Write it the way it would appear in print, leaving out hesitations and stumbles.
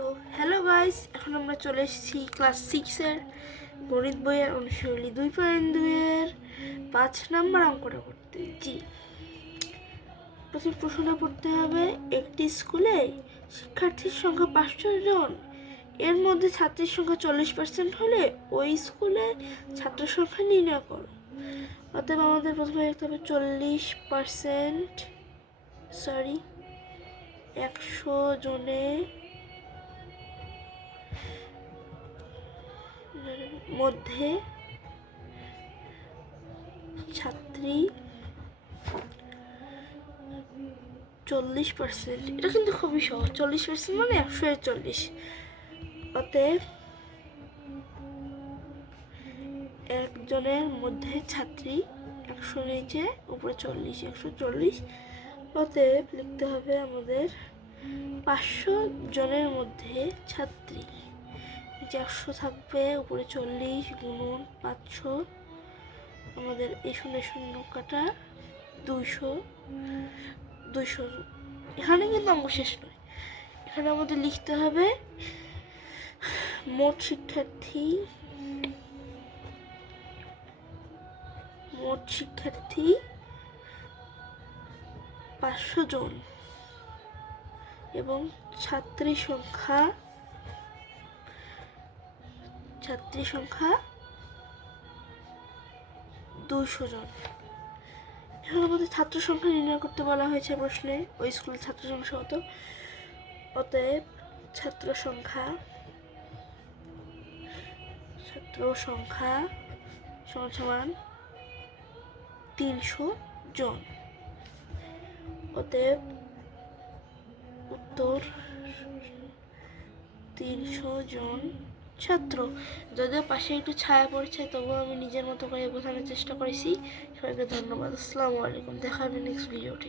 তো hello guys, এখন আমরা চলে এসেছি ক্লাস 6-এর গণিত বইয়ের অনুশীলনী 2.2-এর 5 নম্বর অঙ্কটা করতে। প্রথম প্রশ্নটা পড়তে হবে, একটি স্কুলে শিক্ষার্থীর সংখ্যা 500 জন, এর মধ্যে ছাত্রীর সংখ্যা 40% হলে ওই স্কুলে ছাত্র সংখ্যা নির্ণয় করো। অতএব আমাদের প্রথমে লিখতে হবে 100 জনে মধ্যে ছাত্রী 40%। এটা কিন্তু খুবই সহজ। 40% মানে 140। অতএব একজনের মধ্যে ছাত্রী 100 নিচে উপরে 40, 140। অতএব লিখতে হবে আমাদের 500 জনের মধ্যে ছাত্রী, নিচে 100 থাকবে, উপরে 40 গুণন 500, আমাদের এই 0 কাটা 200। এখানে কিন্তু অঙ্ক শেষ নয়, এখানে আমাদের লিখতে হবে মোট শিক্ষার্থী 500 জন এবং ছাত্রী সংখ্যা 200 জন। এখন আমাদের ছাত্র সংখ্যা নির্ণয় করতে বলা হয়েছে প্রশ্নে, ওই স্কুলের ছাত্র সংখ্যা কত। অতএব ছাত্র সংখ্যা সমান 300 জন। অতএব উত্তর 300 জন ছাত্র। যদিও পাশে একটু ছায়া পড়েছে, তবুও আমি নিজের মতো করে বোঝানোর চেষ্টা করেছি। সবাইকে ধন্যবাদ। আসসালামু আলাইকুম। দেখা হবে নেক্সট ভিডিওতে।